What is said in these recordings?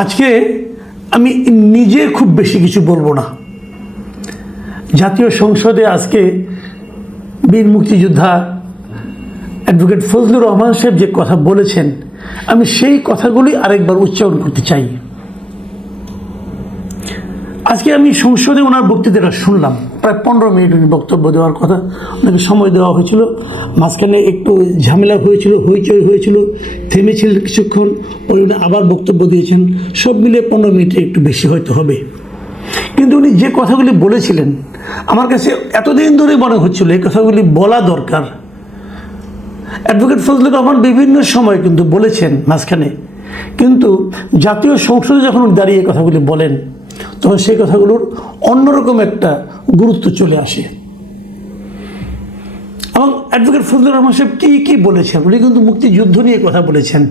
আজকে আমি নিজে খুব বেশি কিছু বলবো না। জাতীয় সংসদে আজকে বীর মুক্তিযোদ্ধা অ্যাডভোকেট ফজলুর রহমান সাহেব যে কথা বলেছেন, আমি সেই কথাগুলি আরেকবার উচ্চারণ করতে চাই। আজকে আমি সংসদে ওনার বক্তৃতাটা শুনলাম, প্রায় 15 মিনিট উনি বক্তব্য দেওয়ার কথা, ওনাকে সময় দেওয়া হয়েছিল। মাঝখানে একটু ঝামেলা হয়েছিল, হইচই হয়েছিল, থেমেছিল কিছুক্ষণ, উনি আবার বক্তব্য দিয়েছেন। সব মিলিয়ে 15 মিনিটে একটু বেশি হয়তো হবে। কিন্তু উনি যে কথাগুলি বলেছিলেন, আমার কাছে এতদিন ধরে মনে হচ্ছিল এই কথাগুলি বলা দরকার। অ্যাডভোকেট ফজলুর রহমান বিভিন্ন সময় কিন্তু বলেছেন মাঝখানে, কিন্তু জাতীয় সংসদে যখন উনি দাঁড়িয়ে কথাগুলি বলেন, তখন সেই কথাগুলোর অন্যরকম একটা গুরুত্ব চলে আসে। এবং অ্যাডভোকেট ফজলুর রহমান সাহেব কী বলেছেন, উনি কিন্তু মুক্তিযুদ্ধ নিয়ে কথা বলেছেন।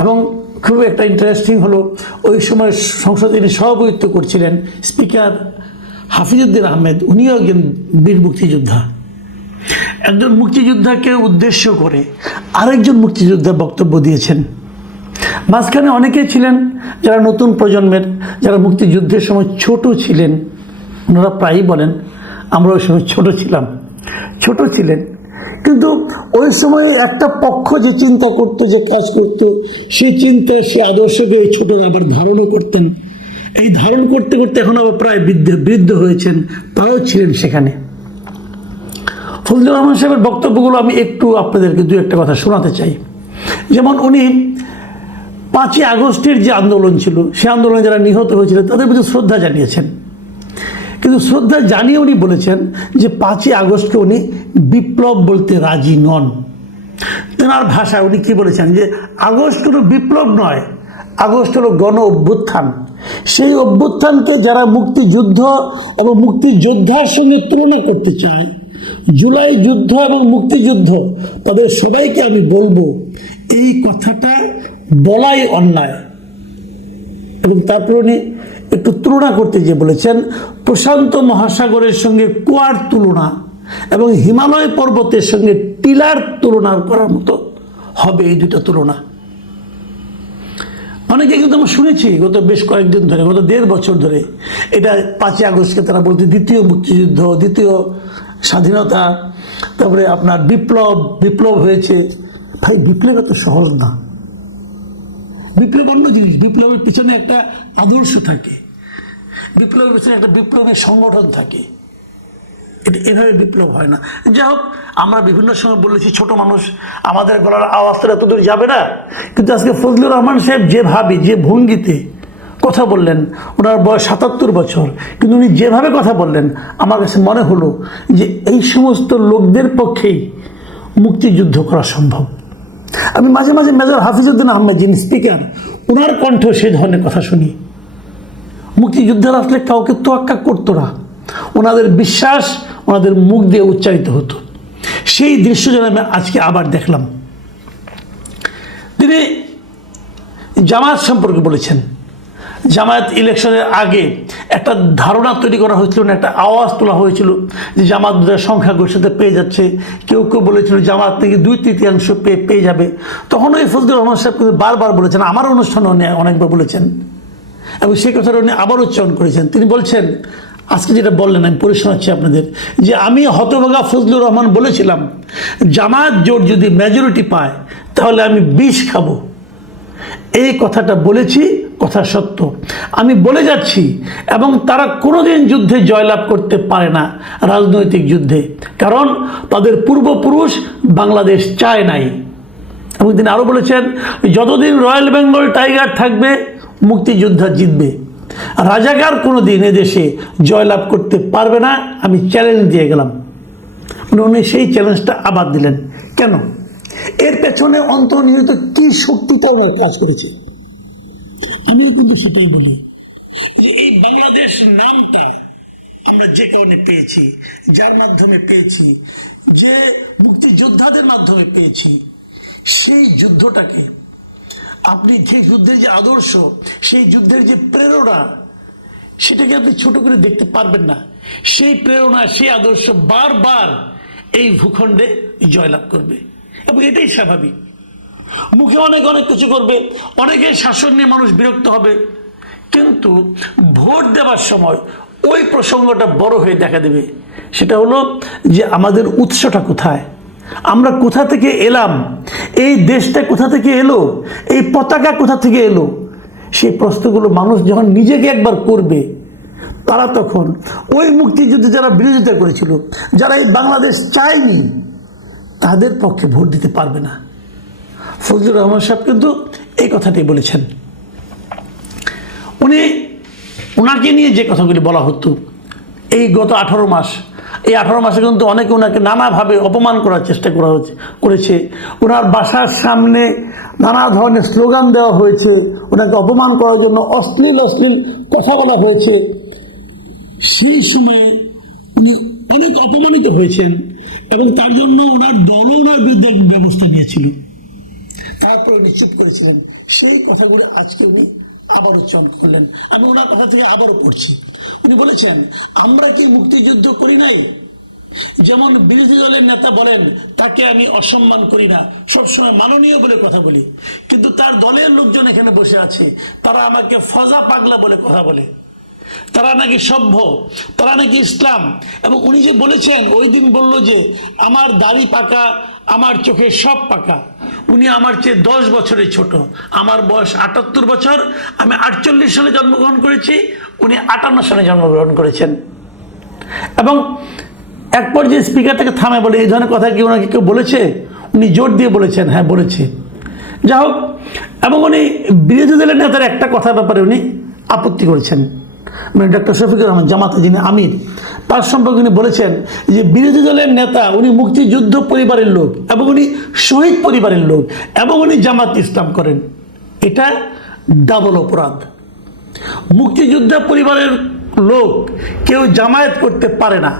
এবং খুব একটা ইন্টারেস্টিং হলো, ওই সময় সংসদে তিনি সভাপতিত্ব করছিলেন স্পিকার হাফিজউদ্দিন আহমেদ, উনিও একজন বীর মুক্তিযোদ্ধা। একজন মুক্তিযোদ্ধাকে উদ্দেশ্য করে আরেকজন মুক্তিযোদ্ধা বক্তব্য দিয়েছেন। মাঝখানে অনেকেই ছিলেন যারা নতুন প্রজন্মের, যারা মুক্তিযুদ্ধের সময় ছোট ছিলেন। ওনারা প্রায়ই বলেন আমরা ওই সময় ছোট ছিলেন, কিন্তু ওই সময় একটা পক্ষ যে চিন্তা করতো, যে কাজ করতো, সেই চিন্তা, সেই আদর্শকে এই ছোটরা আবার ধারণও করতেন। এই ধারণ করতে করতে এখন আবার প্রায় বৃদ্ধ হয়েছেন, তারাও ছিলেন সেখানে। ফজলুর রহমান সাহেবের বক্তব্যগুলো আমি একটু আপনাদেরকে দু একটা কথা শোনাতে চাই। যেমন উনি 5ই আগস্টের যে আন্দোলন ছিল, সে আন্দোলনে যারা নিহত হয়েছিলেন তাদের প্রতি শ্রদ্ধা জানিয়েছেন। কিন্তু শ্রদ্ধা জানিয়ে উনি বলেছেন যে 5ই আগস্টকে উনি বিপ্লব বলতে রাজি নন। তেনার ভাষায় উনি কি বলেছেন, যে আগস্ট কোনো বিপ্লব নয়, আগস্ট হলো গণ অভ্যুত্থান। সেই অভ্যুত্থানকে যারা মুক্তিযুদ্ধ এবং মুক্তিযোদ্ধার সঙ্গে তুলনা করতে চায়, জুলাই যুদ্ধ এবং মুক্তিযুদ্ধ, তাদের সবাইকে আমি বলবো এই কথাটা বলাই অন্যায়। এবং তারপর উনি একটু তুলনা করতে গিয়ে বলেছেন, প্রশান্ত মহাসাগরের সঙ্গে কুয়ার তুলনা এবং হিমালয় পর্বতের সঙ্গে টিলার তুলনা করার মতো হবে এই দুটো তুলনা। অনেকে কিন্তু আমরা শুনেছি গত বেশ কয়েকদিন ধরে, গত 1.5 বছর ধরে, এটা 5ই আগস্টকে তারা বলতে দ্বিতীয় মুক্তিযুদ্ধ, দ্বিতীয় স্বাধীনতা, তারপরে আপনার বিপ্লব হয়েছে। ভাই, বিপ্লব এত সহজ না। বিপ্লব অন্য জিনিস। বিপ্লবের পিছনে একটা আদর্শ থাকে, বিপ্লবের পিছনে একটা বিপ্লবের সংগঠন থাকে। এটা এভাবে বিপ্লব হয় না। যাই হোক, আমরা বিভিন্ন সময় বলেছি ছোট মানুষ, আমাদের গলার আওয়াজটা এত দূর যাবে না। কিন্তু আজকে ফজলুর রহমান সাহেব যেভাবে, যে ভঙ্গিতে কথা বললেন, ওনার বয়স 77 বছর, কিন্তু উনি যেভাবে কথা বললেন, আমার কাছে মনে হলো যে এই সমস্ত লোকদের পক্ষেই মুক্তিযুদ্ধ করা সম্ভব। আমি মাঝে মাঝে মেজর হাফিজউদ্দিন আহমেদ, যিনি স্পিকার, ওনার কণ্ঠ সেই ধরনের কথা শুনি। মুক্তিযুদ্ধের আসলে কাউকে তোয়াক্কা করতো না, ওনাদের বিশ্বাস ওনাদের মুখ দিয়ে উচ্চারিত হতো। সেই দৃশ্য যেন আমি আজকে আবার দেখলাম। তিনি জামায়াত সম্পর্কে বলেছেন। জামায়াত ইলেকশনের আগে একটা ধারণা তৈরি করা হয়েছিল, একটা আওয়াজ তোলা হয়েছিল যে জামায়াত সংখ্যাগরিষ্ঠতা পেয়ে যাচ্ছে। কেউ বলেছিল জামায়াত থেকে 2/3 পেয়ে যাবে। তখন ওই ফজলুর রহমান সাহেব কিন্তু বারবার বলেছেন, আমার অনুষ্ঠানে অনেকবার বলেছেন, এবং সেই কথাটা উনি আবার উচ্চারণ করেছেন। তিনি বলছেন, আজকে যেটা বললেন আমি পড়ে শোনাচ্ছি আপনাদের, যে আমি হতভাগা ফজলুর রহমান বলেছিলাম জামায়াত জোট যদি মেজরিটি পায় তাহলে আমি বিষ খাবো। এই কথাটা বলেছি, কথা সত্য। আমি বলে যাচ্ছি, এবং তারা কোনোদিন যুদ্ধে জয়লাভ করতে পারে না, রাজনৈতিক যুদ্ধে, কারণ তাদের পূর্বপুরুষ বাংলাদেশ চায় নাই। এবং তিনি আরও বলেছেন, যতদিন রয়্যাল বেঙ্গল টাইগার থাকবে মুক্তিযোদ্ধা জিতবে, রাজাকার কোনোদিন এদেশে জয়লাভ করতে পারবে না, আমি চ্যালেঞ্জ দিয়ে গেলাম। উনি সেই চ্যালেঞ্জটা আবার দিলেন। কেন? এর পেছনে অন্তর্নিহিত কি শক্তিটা ওনার কাজ করেছে। আমি কিন্তু সেটাই বলি, এই বাংলাদেশ নামটা আমরা যে কারণে পেয়েছি, যার মাধ্যমে পেয়েছি, যে মুক্তিযোদ্ধাদের মাধ্যমে পেয়েছি, সেই যুদ্ধটাকে আপনি, সেই যুদ্ধের যে আদর্শ, সেই যুদ্ধের যে প্রেরণা, সেটাকে আপনি ছোট করে দেখতে পারবেন না। সেই প্রেরণা, সেই আদর্শ বারবার এই ভূখণ্ডে জয়লাভ করবে, এবং এটাই স্বাভাবিক। মুখে অনেক অনেক কিছু করবে, অনেকের শাসন নিয়ে মানুষ বিরক্ত হবে, কিন্তু ভোট দেওয়ার সময় ওই প্রসঙ্গটা বড় হয়ে দেখা দেবে। সেটা হলো যে আমাদের উৎসটা কোথায়, আমরা কোথা থেকে এলাম, এই দেশটা কোথা থেকে এলো, এই পতাকা কোথা থেকে এলো। সেই প্রশ্নগুলো মানুষ যখন নিজেকে একবার করবে, তারা তখন ওই মুক্তিযুদ্ধে যারা বিরোধিতা করেছিল, যারা এই বাংলাদেশ চায়নি, তাদের পক্ষে ভোট দিতে পারবে না। ফজলুর রহমান সাহেব কিন্তু এই কথাটি বলেছেন। ওনাকে নিয়ে যে কথাগুলি বলা হতো এই গত 18 মাস, এই 18 মাসে কিন্তু অনেকে ওনাকে নানাভাবে অপমান করার চেষ্টা করেছে। ওনার বাসার সামনে নানা ধরনের স্লোগান দেওয়া হয়েছে, ওনাকে অপমান করার জন্য অশ্লীল কথা বলা হয়েছে। সেই সময়ে উনি অনেক অপমানিত হয়েছেন এবং তার জন্য ওনার দলও ওনার বিরুদ্ধে ব্যবস্থা নিয়েছিল। তারপরে নিশ্চিত করেছিলেন। সেই কথাগুলো আজকে উনি আবার উচ্চারণ করলেন। আমি ওনার কথা থেকে আবারও পড়ছি। উনি বলেছেন, আমরা কি মুক্তিযুদ্ধ করি নাই? যেমন বিরোধী দলের নেতা বলেন তাকে আমি অসম্মান করি না, সবসময় মাননীয় বলে কথা বলি, কিন্তু তার দলের লোকজন এখানে বসে আছে, তারা আমাকে ফজা পাগলা বলে কথা বলে, তারা নাকি সভ্য, তারা নাকি ইসলাম। এবং উনি যে বলেছেন, ওই দিন বলল যে আমার দাড়ি পাকা, আমার চোখে সব পাকা। উনি আমার চেয়ে 10 বছরের ছোট, আমার বয়স 78 বছর, আমি 48 সালে জন্মগ্রহণ করেছি, উনি 58 সালে জন্মগ্রহণ করেছেন। এবং এক পর্যায়ে স্পিকার থেকে থামে বলে, এই ধরনের কথা কি ওনাকে কেউ বলেছে? উনি জোর দিয়ে বলেছেন, হ্যাঁ বলেছে। যা হোক, এবং উনি বিরোধী দলের নেতার একটা কথার ব্যাপারে উনি আপত্তি করেছেন, মানে ডক্টর শফিকুর রহমান, জামাতে যিনি আমির, তার সম্পর্কে উনি বলেছেন যে বিরোধী দলের নেতা, উনি মুক্তিযুদ্ধ পরিবারের লোক এবং উনি শহীদ পরিবারের লোক এবং উনি জামাত ইসলাম করেন। এটা ডাবল অপরাধ। মুক্তিযুদ্ধ পরিবারের লোক কেউ জামায়াত করতে পারে না,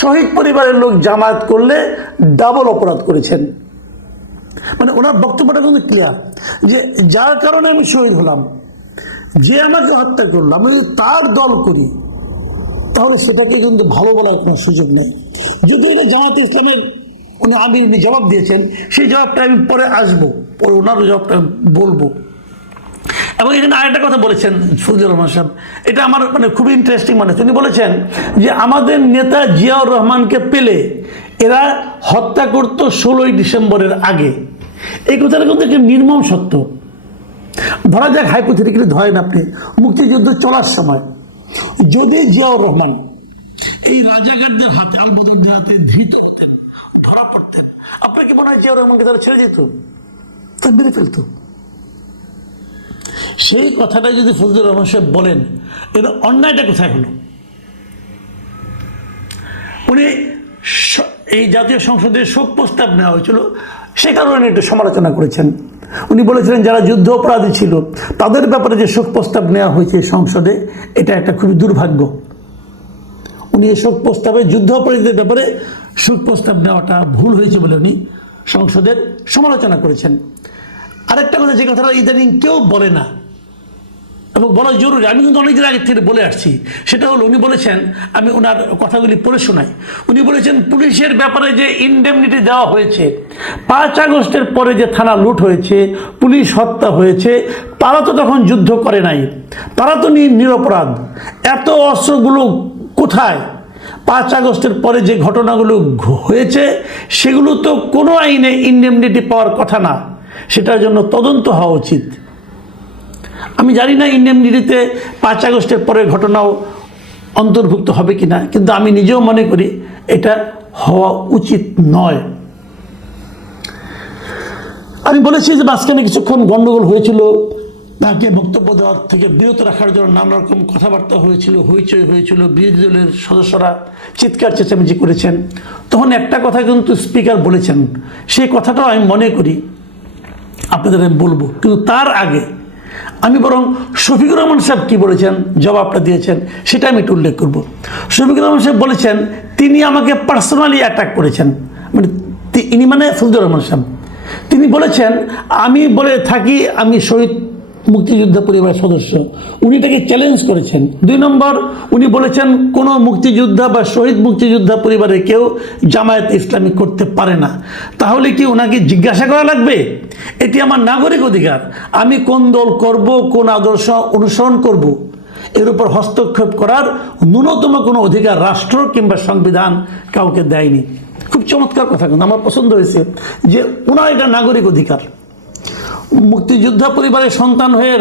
শহীদ পরিবারের লোক জামায়াত করলে ডাবল অপরাধ করেছেন। মানে ওনার বক্তব্যটা কিন্তু ক্লিয়ার, যে যার কারণে আমি শহীদ হলাম, যে আমাকে হত্যা করলো, আমি যদি তার দল করি, তাহলে সেটাকে কিন্তু ভালো বলার কোনো সুযোগ নেই। যদি এটা জামাতে ইসলামের উনি আমির জবাব দিয়েছেন, সেই জবাবটা আমি পরে আসবো, পরে ওনারও জবাবটা বলবো। এবং এখানে আরেকটা কথা বলেছেন ফজলুর রহমান সাহেব, এটা আমার মানে খুবই ইন্টারেস্টিং মনে হচ্ছে। উনি বলেছেন যে আমাদের নেতা জিয়াউর রহমানকে পেলে এরা হত্যা করত 16ই ডিসেম্বরের আগে। এই কথাটা কিন্তু একটা নির্মম সত্য। ধরা যাক, হাইপোথেটিক্যালি ধরেন আপনি মুক্তিযুদ্ধ চলার সময় যদি জিয়াউর রহমান এই রাজাকারদের হাতে, আলবদরদের হাতে ধৃত হতেন, ধরা পড়তেন, আপনার কি মনে হয় জিয়াউর রহমানকে তারা ছেড়ে যেত? তা মেরে ফেলতো। সেই কথাটা যদি ফজলুর রহমান সাহেব বলেন, এটা অন্যায়টা কোথায় হলো? উনি এই জাতীয় সংসদে শোক প্রস্তাব নেওয়া হয়েছিল, সে কারণে একটু সমালোচনা করেছেন। উনি বলেছিলেন যারা যুদ্ধ অপরাধী ছিল তাদের ব্যাপারে যে শোক প্রস্তাব নেওয়া হয়েছে সংসদে, এটা একটা খুবই দুর্ভাগ্য। উনি এই শোক প্রস্তাবে যুদ্ধ অপরাধীদের ব্যাপারে শোক প্রস্তাব নেওয়াটা ভুল হয়েছে বলে উনি সংসদের সমালোচনা করেছেন। আরেকটা কথা, যে কথাটা ইদানিং কেউ বলে না এবং বলা জরুরি, আমি কিন্তু অনেকদিন আগে থেকে বলে আসছি, সেটা হলো উনি বলেছেন, আমি ওনার কথাগুলি পড়ে শোনাই। উনি বলেছেন পুলিশের ব্যাপারে যে ইনডেমনিটি দেওয়া হয়েছে, 5 আগস্টের পরে যে থানা লুট হয়েছে, পুলিশ হত্যা হয়েছে, তারা তো তখন যুদ্ধ করে নাই, তারা তো নিরপরাধ। এত অস্ত্রগুলো কোথায়? 5 আগস্টের পরে যে ঘটনাগুলো হয়েছে সেগুলো তো কোনো আইনে ইনডেমনিটি পাওয়ার কথা না, সেটার জন্য তদন্ত হওয়া উচিত। আমি জানি না ইনডেমনিটিতে 5 আগস্টের পরের ঘটনাও অন্তর্ভুক্ত হবে কিনা, কিন্তু আমি নিজেও মনে করি এটা হওয়া উচিত নয়। আমি বলেছি যে মাঝখানে কিছুক্ষণ গন্ডগোল হয়েছিল, তাকে বক্তব্য দেওয়ার থেকে বিরত রাখার জন্য নানা রকম কথাবার্তা হয়েছিল, হইচই হয়েছিল, বিরোধী দলের সদস্যরা চিৎকার চেঁচামেচি করেছেন। তখন একটা কথা কিন্তু স্পিকার বলেছেন, সেই কথাটাও আমি মনে করি আপনাদের আমি বলবো, কিন্তু তার আগে আমি বরং শফিকুর রহমান সাহেব কি বলেছেন, জবাবটা দিয়েছেন, সেটা আমি একটু উল্লেখ করব। শফিকুর রহমান সাহেব বলেছেন তিনি আমাকে পার্সোনালি অ্যাটাক করেছেন, মানে ফজলুর রহমান সাহেব তিনি বলেছেন আমি বলে থাকি আমি শহীদ মুক্তিযোদ্ধা পরিবারের সদস্য, উনি এটাকে চ্যালেঞ্জ করেছেন। 2 নম্বর, উনি বলেছেন কোনো মুক্তিযোদ্ধা বা শহীদ মুক্তিযোদ্ধা পরিবারে কেউ জামায়াত ইসলামী করতে পারে না। তাহলে কি ওনাকে জিজ্ঞাসা করা লাগবে? এটি আমার নাগরিক অধিকার, আমি কোন দল করব, কোন আদর্শ অনুসরণ করব, এর উপর হস্তক্ষেপ করার ন্যূনতম কোনো অধিকার রাষ্ট্র কিংবা সংবিধান কাউকে দেয়নি। খুব চমৎকার কথা, কিন্তু আমার পছন্দ হয়েছে যে ওনার এটা নাগরিক অধিকার। মুক্তিযোদ্ধা পরিবারের সন্তান হয়ে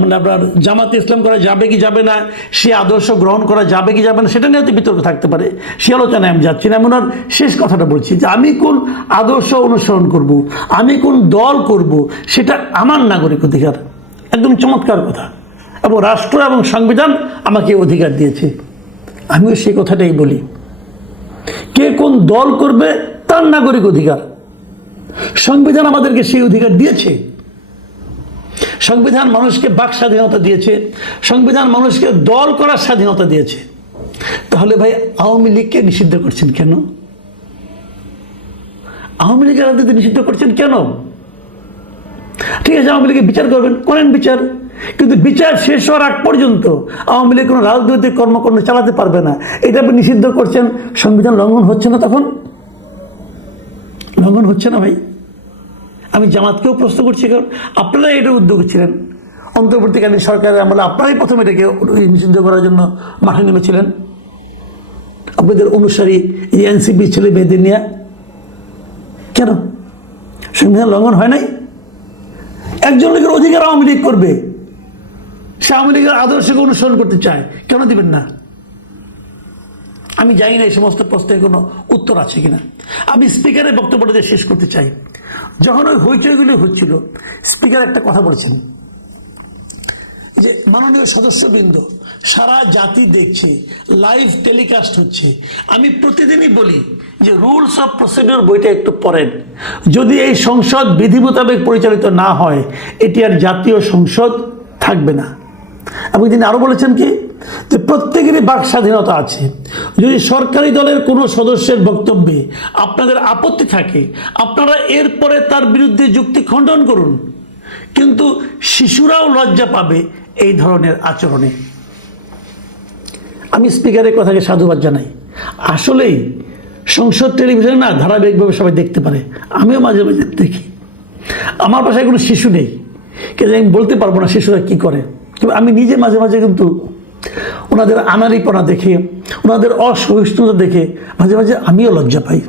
মানে আপনার জামাতে ইসলাম করা যাবে কি যাবে না, সে আদর্শ গ্রহণ করা যাবে কি যাবে না, সেটা নিয়ে তো বিতর্ক থাকতে পারে, সে আলোচনায় আমি যাচ্ছি না। আমি ওনার শেষ কথাটা বলছি যে আমি কোন আদর্শ অনুসরণ করব, আমি কোন দল করব, সেটা আমার নাগরিক অধিকার। একদম চমৎকার কথা, এবং রাষ্ট্র এবং সংবিধান আমাকে অধিকার দিয়েছে। আমিও সেই কথাটাই বলি, কে কোন দল করবে তার নাগরিক অধিকার, সংবিধান আমাদেরকে সেই অধিকার দিয়েছে। সংবিধান মানুষকে বাক স্বাধীনতা দিয়েছে, সংবিধান মানুষকে দল করার স্বাধীনতা দিয়েছে। তাহলে ভাই আওয়ামী লীগকে নিষিদ্ধ করছেন কেন? আওয়ামী লীগের রাজনীতি নিষিদ্ধ করছেন কেন? ঠিক আছে, আওয়ামী লীগের বিচার করবেন, করেন বিচার, কিন্তু বিচার শেষ হওয়ার আগ পর্যন্ত আওয়ামী লীগ কোনো রাজনৈতিক কর্মকাণ্ড চালাতে পারবে না। এটা আপনি নিষিদ্ধ করছেন, সংবিধান লঙ্ঘন হচ্ছে না? তখন লঙ্ঘন হচ্ছে না ভাই? আমি জামাতকেও প্রশ্ন করছি, কারণ আপনারা এটা উদ্যোগী ছিলেন, অন্তর্বর্তীকালীন সরকারের আমলে আপনারাই প্রথম এটাকে নিষিদ্ধ করার জন্য মাঠে নেমেছিলেন, আপনাদের অনুসারী এই এনসিপি ছেলে মেয়েদের নিয়ে। কেন সংবিধান লঙ্ঘন হয় নাই? একজন লোকের অধিকার আওয়ামী লীগ করবে, সে আওয়ামী লীগের আদর্শকে অনুসরণ করতে চায়, কেন দিবেন না? আমি জানি না এই সমস্ত প্রশ্নের কোনো উত্তর আছে কিনা। আমি স্পিকারের বক্তব্যটা শেষ করতে চাই। যখন ওই হইচইগুলি হচ্ছিল, স্পিকার একটা কথা বলেছেন যে মাননীয় সদস্যবৃন্দ, সারা জাতি দেখছে, লাইভ টেলিকাস্ট হচ্ছে, আমি প্রতিদিনই বলি যে রুলস অফ প্রসিডিওর বইটা একটু পড়েন। যদি এই সংসদ বিধি মোতাবেক পরিচালিত না হয়, এটি আর জাতীয় সংসদ থাকবে না। এবং তিনি আরো বলেছেন কি, যে প্রত্যেকেরই বাক স্বাধীনতা আছে। যদি সরকারি দলের কোনো সদস্যের বক্তব্যে আপনাদের আপত্তি থাকে, আপনারা এরপরে তার বিরুদ্ধে যুক্তি খণ্ডন করুন, কিন্তু শিশুরাও লজ্জা পাবে এই ধরনের আচরণে। আমি স্পিকারের কথাকে সাধুবাদ জানাই। আসলেই সংসদ টেলিভিশনে না ধারাবাহিকভাবে সবাই দেখতে পারে, আমিও মাঝে মাঝে দেখি। আমার বাসায় কোনো শিশু নেই, কিন্তু আমি বলতে পারবো না শিশুরা কি করে, তবে আমি নিজে মাঝে মাঝে কিন্তু ওনাদের আনাড়িপনা দেখে, ওনাদের অসহিষ্ণুতা দেখে মাঝে মাঝে আমিও লজ্জা পাই।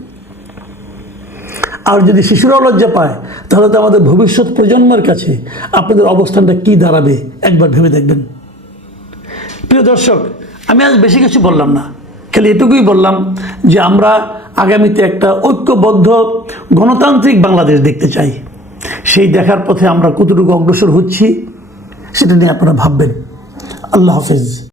আর যদি শিশুরাও লজ্জা পায়, তাহলে তো আমাদের ভবিষ্যৎ প্রজন্মের কাছে আপনাদের অবস্থানটা কি দাঁড়াবে একবার ভেবে দেখবেন। প্রিয় দর্শক, আমি আজ বেশি কিছু বললাম না, খালি এটুকুই বললাম যে আমরা আগামীতে একটা ঐক্যবদ্ধ গণতান্ত্রিক বাংলাদেশ দেখতে চাই। সেই দেখার পথে আমরা কতটুকু অগ্রসর হচ্ছি সেটা নিয়ে আপনারা ভাববেন। আল্লাহ হাফেজ।